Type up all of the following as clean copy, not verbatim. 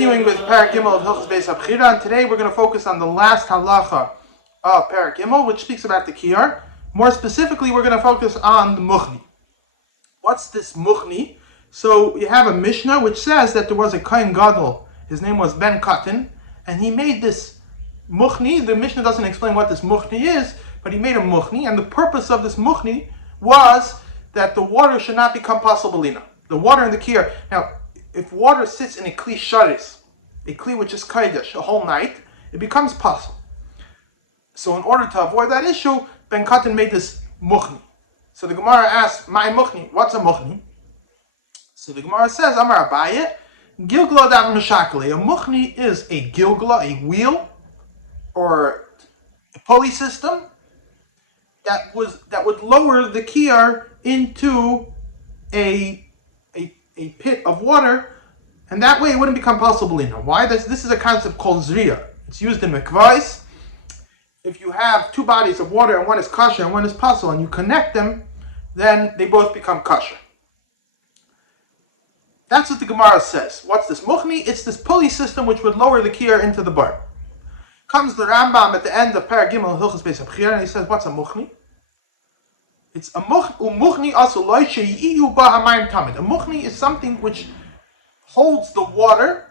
continuing with Perek Gimel of Hilchos Beis Habechirah, and today we're going to focus on the last halacha of Perek Gimel, which speaks about the kiyar. More specifically, we're going to focus on the Muchni. What's this Muchni? So you have a Mishnah which says that there was a Kohen Gadol, his name was Ben Katan, and he made this Muchni. The Mishnah doesn't explain what this Muchni is, but he made a Muchni, and the purpose of this Muchni was that the water should not become pasalbalina. The water in the kiyar. Now, if water sits in a kli sharis, a kli which is kaidesh, a whole night, it becomes pasal. So in order to avoid that issue, Ben Katan made this Muchni. So the Gemara asks, "My Muchni, what's a Muchni?" So the Gemara says, "Amar Abaye, Gilgula dav meshakle." A Muchni is a gilgula, a wheel, or a pulley system that would lower the kiyar into a pit of water, and that way it wouldn't become pasalbalina. Why? This is a concept called zriya. It's used in mikvahs. If you have two bodies of water and one is kasher and one is pasal, and you connect them, then they both become kasher. That's what the Gemara says. What's this Muchni? It's this pulley system which would lower the kiyar into the bar. Comes the Rambam at the end of Perek Gimel Hilchos Beis Habechirah, and he says, what's a Muchni? It's a Muchni also loy sheyiyu ba hamayim tamid. A Muchni is something which holds the water,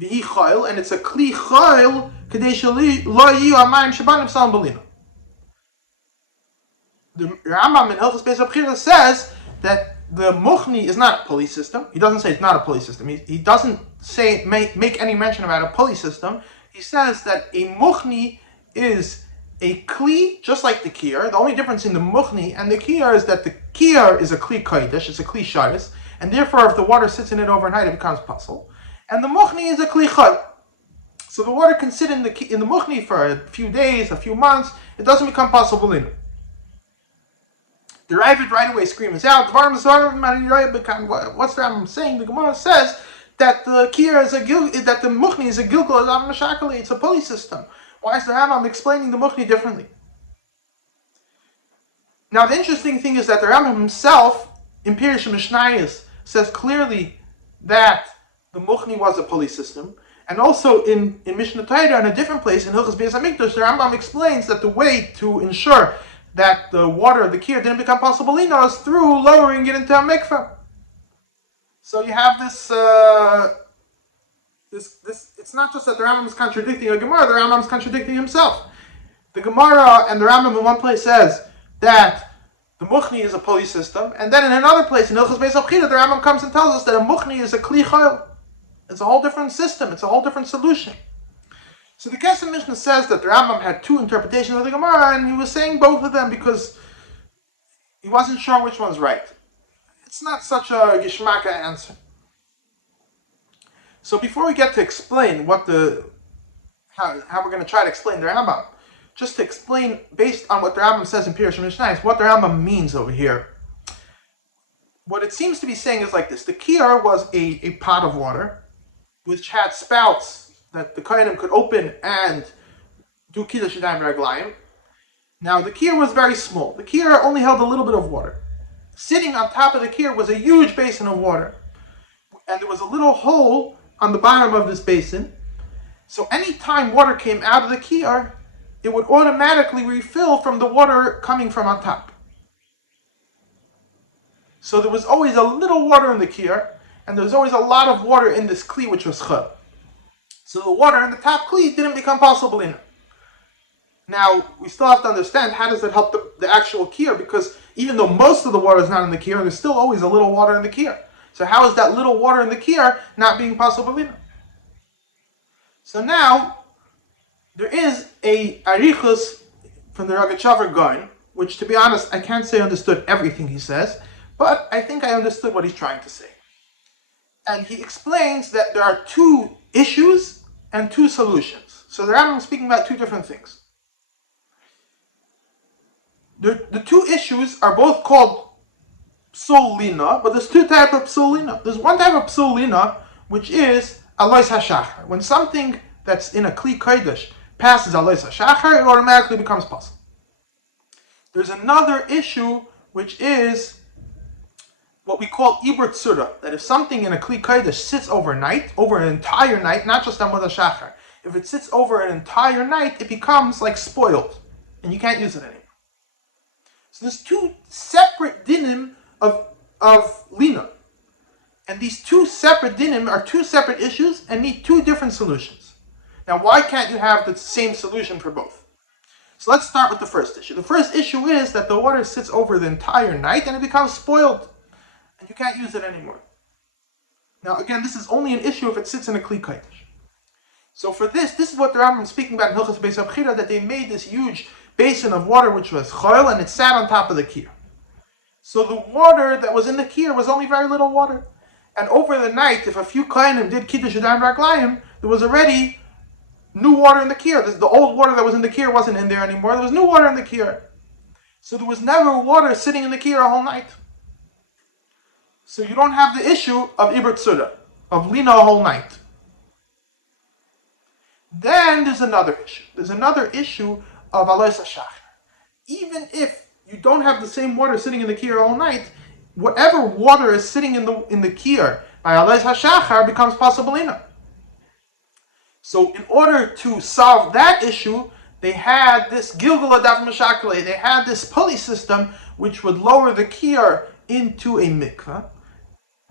v'hi chayil, and it's a kli chayil kadei shelo yiyu hamayim shebanim salam balina. The Rambam in Hilchos Beis Habechirah says that the Muchni is not a pulley system. He doesn't say it's not a pulley system. He doesn't say make any mention about a pulley system. He says that a Muchni is a kli, just like the kiyar. The only difference in the Muchni and the kiyar is that the kiyar is a kli kaidesh, it's a kli sharis, and therefore if the water sits in it overnight, it becomes pasal. And the Muchni is a kli chay. So the water can sit in the Muchni for a few days, a few months, it doesn't become pasal balina. The Ravid right away screams out, what's the Rambam saying? The Gemara says that the kiyar is that the Muchni is a gilgul of meshakali, it's a pulley system. Why is the Rambam explaining the Muchni differently? Now the interesting thing is that the Rambam himself, in Perek Mishnayos, says clearly that the Muchni was a pulley system, and also in Mishnah Torah, in a different place, in Hilchos Beis Hamikdash, the Rambam explains that the way to ensure that the water of the kiyar didn't become pasalbalina is through lowering it into a mikveh. So you have this, it's not just that the Rambam is contradicting a Gemara, the Rambam is contradicting himself. The Gemara and the Rambam in one place says that the Muchni is a pulley system, and then in another place, in Hilchos Beis Habechirah, the Rambam comes and tells us that a Muchni is a kli chayil. It's a whole different system, it's a whole different solution. So the Kesef Mishnah says that the Rambam had two interpretations of the Gemara, and he was saying both of them because he wasn't sure which one's right. It's not such a gishmaka answer. So before we get to explain how we're going to try to explain the Rambam, just to explain based on what the Rambam says in Perek Mishnayos, what the Rambam means over here. What it seems to be saying is like this: the kiyar was a pot of water which had spouts that the kohenim could open and do kiddush yadayim reglayim. Now the kiyar was very small. The kiyar only held a little bit of water. Sitting on top of the kiyar was a huge basin of water, and there was a little hole on the bottom of this basin. So any time water came out of the kiyar, it would automatically refill from the water coming from on top. So there was always a little water in the kiyar, and there was always a lot of water in this kli which was chal. So the water in the top kli didn't become pasalbalina. Now, we still have to understand how does that help the actual kiyar, because even though most of the water is not in the kiyar, there's still always a little water in the kiyar. So how is that little water in the kiyar not being pasalbalina? So now, there is a arichos from the Rogatchover Gaon, which to be honest, I can't say I understood everything he says, but I think I understood what he's trying to say. And he explains that there are two issues and two solutions. So the Rambam is speaking about two different things. The two issues are both called psolina, but there's two types of psolina. There's one type of psolina which is alois hashachar. When something that's in a kli kodesh passes alois hashachar, it automatically becomes pasal. There's another issue which is what we call ibur tzura, that if something in a kli kodesh sits overnight, over an entire night, not just on Moed HaShachar, if it sits over an entire night, it becomes like spoiled, and you can't use it anymore. So there's two separate dinim of lina, and these two separate dinim are two separate issues and need two different solutions. Now, why can't you have the same solution for both? So let's start with the first issue. The first issue is that the water sits over the entire night and it becomes spoiled, and you can't use it anymore. Now, again, this is only an issue if it sits in a kli kodesh. So for this is what the Rambam is speaking about in Hilchos Beis Habechirah, that they made this huge basin of water which was choil, and it sat on top of the kir. So the water that was in the kir was only very little water. And over the night, if a few kohanim did kiddush yadayim v'raglayim, there was already new water in the kir. The old water that was in the kir wasn't in there anymore. There was new water in the kir. So there was never water sitting in the kir a whole night. So you don't have the issue of ibur tzura, of lina a whole night. Then there's another issue. There's another issue of alois hashachar. Even if you don't have the same water sitting in the kir all night, whatever water is sitting in the kir by alois hashachar becomes pasalina. So in order to solve that issue, they had this gilgul adav mashakle. They had this pulley system which would lower the kir into a mikveh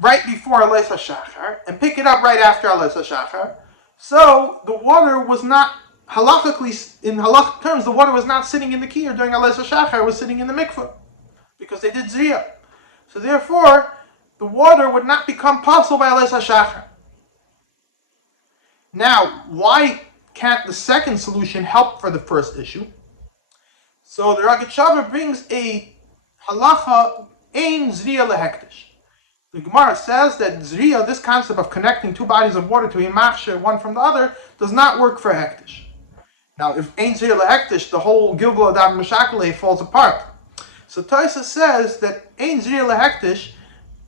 right before alois hashachar and pick it up right after alois hashachar. So the water was not, halachically, in halachic terms, the water was not sitting in the kir during alois hashachar, it was sitting in the mikveh, because they did zriyah. So therefore, the water would not become possible by alois hashachar. Now, why can't the second solution help for the first issue? So the Rogatchover brings a halacha, ein zriyah lehektish. The Gemara says that zriyah, this concept of connecting two bodies of water to a machshir, one from the other, does not work for hektish. Now, if ein zriyah lehektish, the whole gilgul adav mashakle falls apart. So Taisa says that ein zriyah lehektish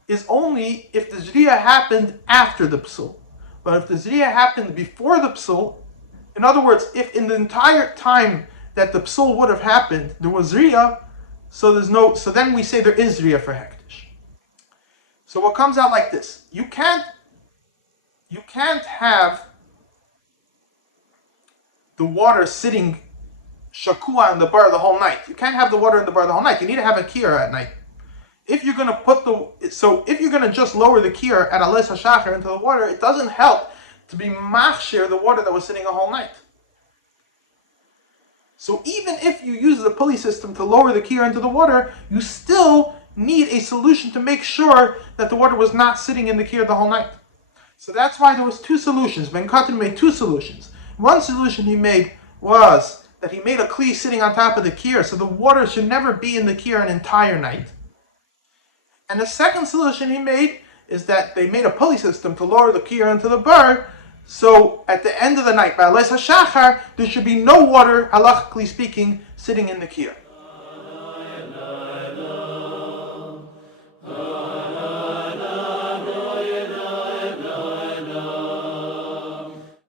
is only if the zriyah happened after the psul. But if the zriyah happened before the psul, in other words, if in the entire time that the psul would have happened, there was zriyah, so then we say there is zriyah for hektish. So what comes out like this: you can't have the water sitting shakua in the bar the whole night. You can't have the water in the bar the whole night. You need to have a kir at night. If you're going to just lower the kir at alois hashachar into the water, it doesn't help to be machshir the water that was sitting a whole night. So even if you use the pulley system to lower the kir into the water, you still need a solution to make sure that the water was not sitting in the kir the whole night. So that's why there was two solutions. Ben Katan made two solutions. One solution he made was that he made a kli sitting on top of the kir, so the water should never be in the kir an entire night. And the second solution he made is that they made a pulley system to lower the kir into the bar, so at the end of the night, by alois hashachar, there should be no water, halachically speaking, sitting in the kir.